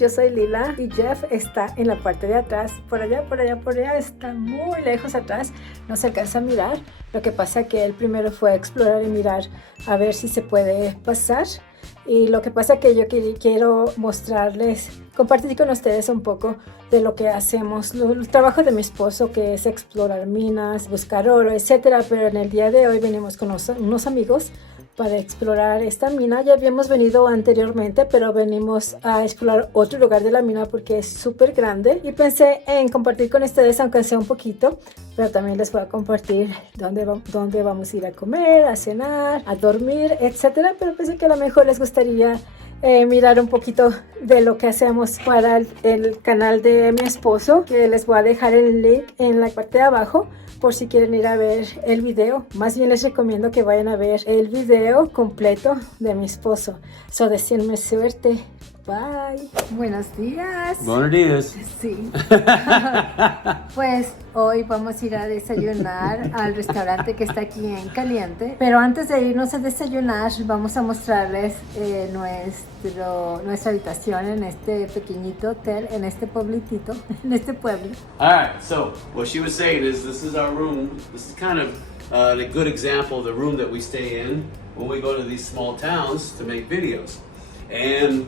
yo soy Lila y Jeff está en la parte de atrás, por allá, está muy lejos atrás, no se alcanza a mirar. Lo que pasa que él primero fue a explorar y mirar a ver si se puede pasar. Y lo que pasa que yo quiero mostrarles, compartir con ustedes un poco de lo que hacemos, el trabajo de mi esposo, que es explorar minas, buscar oro, etcétera. Pero en el día de hoy venimos con unos amigos para explorar esta mina. Ya habíamos venido anteriormente, pero venimos a explorar otro lugar de la mina porque es súper grande y pensé en compartir con ustedes, aunque sea un poquito, pero también les voy a compartir dónde vamos a ir a comer, a cenar, a dormir, etcétera. Pero pensé que a lo mejor les gustaría mirar un poquito de lo que hacemos para el canal de mi esposo, que les voy a dejar el link en la parte de abajo por si quieren ir a ver el video. Más bien les recomiendo que vayan a ver el video completo de mi esposo. Deseenme suerte. Bye. Buenos días. Buenos días. Sí. Pues hoy vamos a ir a desayunar al restaurante que está aquí en Caliente. Pero antes de irnos a desayunar, vamos a mostrarles nuestra habitación en este pequeñito hotel, en este pueblitito, en este pueblo. All right, so what she was saying is this is our room. This is kind of a good example of the room that we stay in when we go to these small towns to make videos. And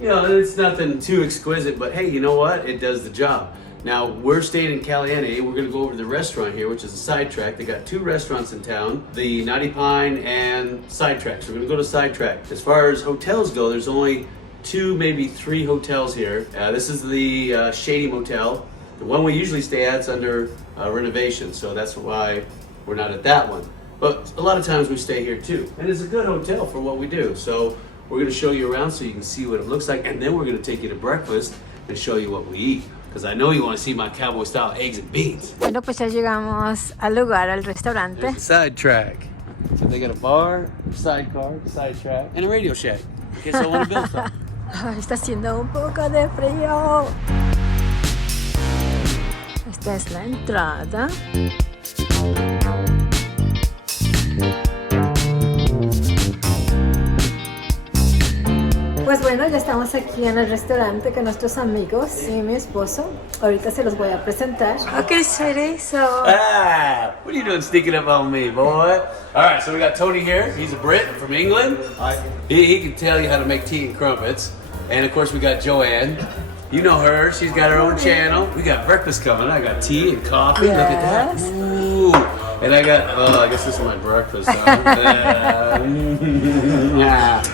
you know, it's nothing too exquisite, but hey, you know what? It does the job. Now, we're staying in Caliente. We're going to go over to the restaurant here, which is a Sidetrack. They got two restaurants in town, the Naughty Pine and Sidetrack. So we're going to go to Sidetrack. As far as hotels go, there's only 2, maybe 3 hotels here. This is the Shady Motel. The one we usually stay at is under renovation, so that's why we're not at that one. But a lot of times we stay here too. And it's a good hotel for what we do. So we're going to show you around so you can see what it looks like, and then we're going to take you to breakfast and show you what we eat. Because I know you want to see my cowboy style eggs and beans. Bueno, pues ya llegamos al lugar, al restaurante. Sidetrack. So they got a bar, sidecar, sidetrack, and a Radio Shack. In case I want to build something. Está haciendo un poco de frío. Esta es la entrada. Pues bueno, ya estamos aquí en el restaurante con nuestros amigos y mi esposo. Ahorita se los voy a presentar. Okay, sweetie, so... What are you doing sneaking up on me, boy? All right, so we got Tony here. He's a Brit from England. He can tell you how to make tea and crumpets. And of course we got Joanne. You know her. She's got her own channel. We got breakfast coming. I got tea and coffee. Yes. Look at that. Ooh. And I got, I guess this is my breakfast. All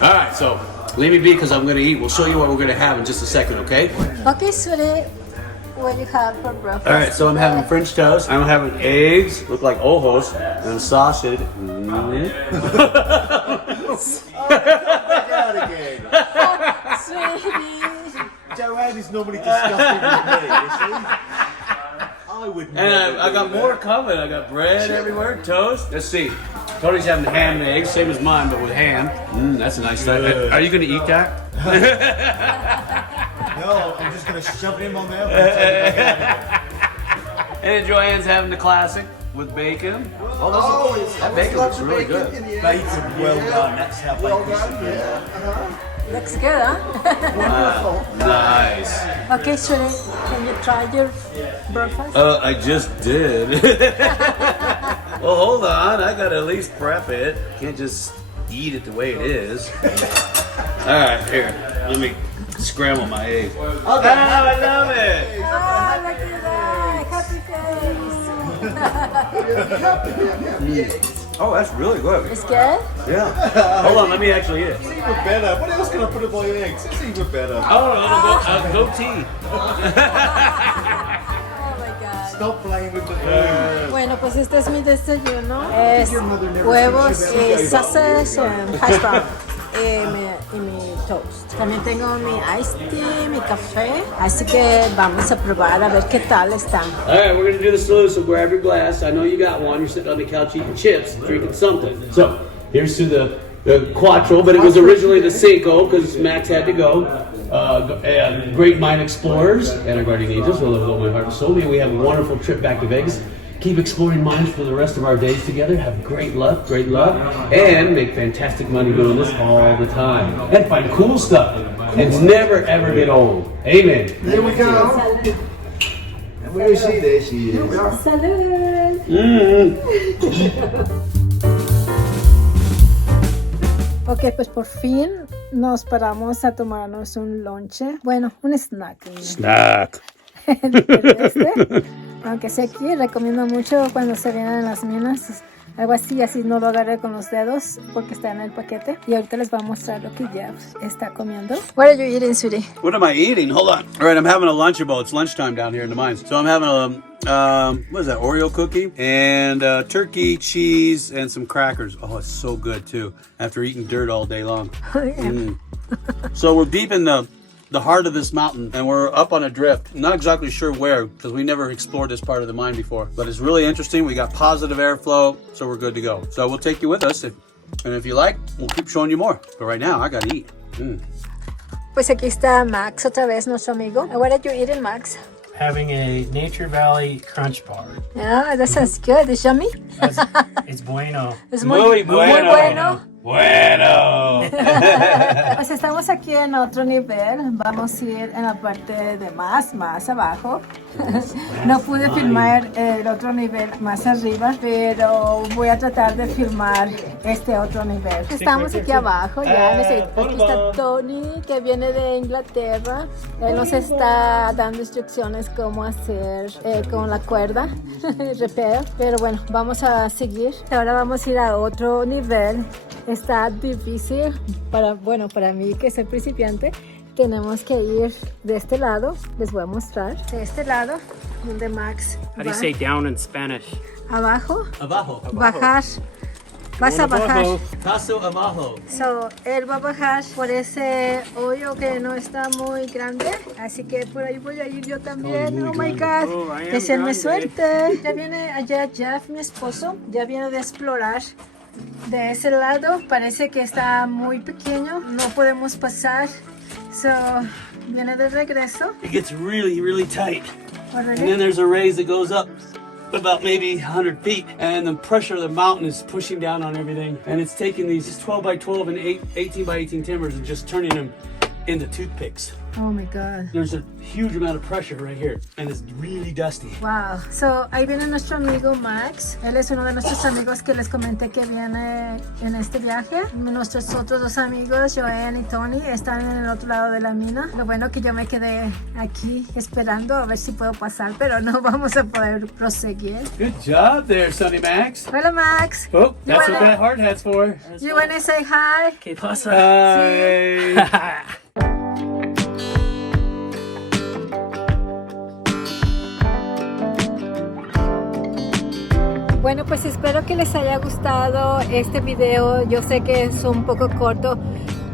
right, so... leave me be because I'm going to eat. We'll show you what we're going to have in just a second, okay? Okay, sweetie. What do you have for breakfast? All right, so I'm having French toast. I'm having eggs, look like ojos, and sausage. Mm-hmm. Sweetie. Joanne is normally disgusting with me, you see? I would never. And I got more coming. I got bread everywhere, toast. Let's see. Tony's having ham and eggs, same as mine, but with ham. That's a nice sight. Are you going to eat that? No, I'm just going to shove it in my mouth. And then Joanne's having the classic with bacon. That bacon looks really good. Bacon, well done. That's how bacon should be. Looks good, huh? Wow, nice. Okay, sweetie, can you try your breakfast? I just did. Well, hold on. I gotta at least prep it. Can't just eat it the way it is. All right, here. Let me scramble my eggs. Oh, I love it. Oh, look at that. Happy face. Oh, that's really good. It's good? Yeah. Hold on, let me actually eat it. It's even better. What else can I put in my eggs? It's even better. Oh, no, goatee. Oh my God. Stop playing with the food. Bueno, pues este es mi desayuno. Es huevos y sausage and hash brown. Y mi toast. También tengo mi iced tea, mi café. Así que vamos a probar a ver qué tal está. All right, we're going to do the salute, so grab your glass. I know you got one. You're sitting on the couch eating chips, drinking something. So, here's to the Quattro, but it was originally the Cinco because Max had to go. Great Mind Explorers and our Guardian Angels, we'll love my heart and soul. May we have a wonderful trip back to Vegas. Keep exploring mines for the rest of our days together. Have great luck, and make fantastic money doing this all the time. And find cool stuff and never ever get old. Amen. There we go. And where is she? There she is. ¡Salud! Ok, pues por fin nos paramos a tomarnos un lonche. Bueno, un snack. Snack. Aunque sé que recomiendo mucho cuando se vienen las minas. Algo así, así no lo agarré con los dedos porque está en el paquete. Y ahorita les voy a mostrar lo que Jeff está comiendo. What are you eating, sweetie? What am I eating? Hold on. All right, I'm having a Lunchable. It's lunchtime down here in the mines. So I'm having a, what is that, Oreo cookie? And turkey, cheese, and some crackers. Oh, it's so good, too, after eating dirt all day long. So we're deep in the heart of this mountain, and we're up on a drift. Not exactly sure where, because we never explored this part of the mine before. But it's really interesting. We got positive airflow, so we're good to go. So we'll take you with us, and if you like, we'll keep showing you more. But right now, I gotta eat. Pues aquí está Max otra vez, nuestro amigo. What are you eating, Max? Having a Nature Valley Crunch Bar. Yeah, that sounds good. It's yummy. It's bueno. Es muy bueno. Bueno. Pues estamos aquí en otro nivel. Vamos a ir en la parte de más abajo. No pude filmar el otro nivel más arriba, pero voy a tratar de filmar este otro nivel. Estamos aquí abajo, ya aquí está Tony, que viene de Inglaterra. Él nos está dando instrucciones cómo hacer con la cuerda, repair. Pero bueno, vamos a seguir. Ahora vamos a ir a otro nivel. Está difícil para mí, que soy principiante. Tenemos que ir de este lado. Les voy a mostrar. De este lado, donde Max How do you say down in Spanish? Abajo. Abajo. Bajar. Vas a bajar. Paso abajo. So, él va a bajar por ese hoyo que no está muy grande. Así que por ahí voy a ir yo también. Oh my God. Oh, I am Deseenme grande. suerte. Ya viene allá Jeff, mi esposo. Ya viene de explorar. De ese lado parece que está muy pequeño, no podemos pasar, so viene de regreso. It gets really, really tight. Oh, really? And then there's a raise that goes up about maybe 100 feet. And the pressure of the mountain is pushing down on everything. And it's taking these 12 by 12 and 18 by 18 timbers and just turning them into toothpicks. Oh my God. There's a huge amount of pressure right here. And it's really dusty. Wow. So ahí viene nuestro amigo Max. Él es uno de nuestros amigos que les comenté que viene en este viaje. Nuestros otros dos amigos, Joanne y Tony, están en el otro lado de la mina. Lo bueno que yo me quedé aquí esperando a ver si puedo pasar, pero no vamos a poder proseguir. Good job there, Sonny Max. Hola, Max. Oh, that's wanna- what that hard hat's for. You wanna say hi? ¿Qué pasa? Hi. Bueno, pues espero que les haya gustado este video. Yo sé que es un poco corto,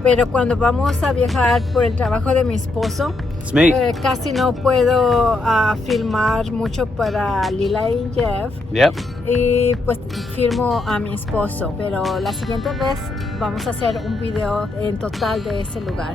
pero cuando vamos a viajar por el trabajo de mi esposo, It's me. casi no puedo filmar mucho para Lila y Jeff. Yep. Y pues filmo a mi esposo, pero la siguiente vez vamos a hacer un video en total de ese lugar.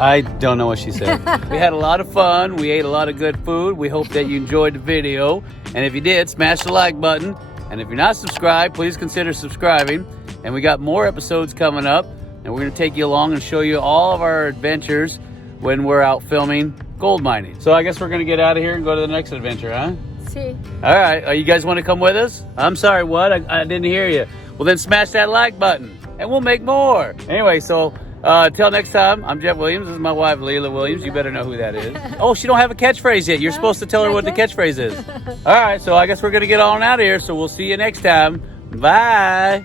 I don't know what she said. We had a lot of fun. We ate a lot of good food. We hope that you enjoyed the video. And if you did, smash the like button. And if you're not subscribed, please consider subscribing. And we got more episodes coming up. And we're going to take you along and show you all of our adventures when we're out filming gold mining. So I guess we're going to get out of here and go to the next adventure, huh? Sí. All right. You guys want to come with us? I'm sorry, what? I didn't hear you. Well, then smash that like button. And we'll make more. Anyway, so... until next time, I'm Jeff Williams. This is my wife, Lila Williams. You better know who that is. Oh, she don't have a catchphrase yet. You're supposed to tell her what the catchphrase is. All right, so I guess we're going to get on out of here. So we'll see you next time. Bye.